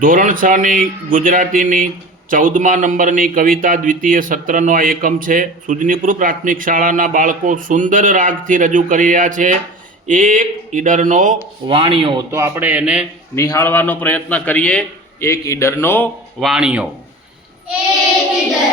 ધોરણ 6ની ગુજરાતીની 14મા નંબરની કવિતા દ્વિતીય સત્રનો આ એકમ છે। સુજનીપુર પ્રાથમિક શાળાના બાળકો સુંદર રાગથી રજૂ કરી રહ્યા છે એક ઈડરનો વાણિયો। તો આપણે એને નિહાળવાનો પ્રયત્ન કરીએ। એક ઈડરનો વાણિયો। એક ઈડરનો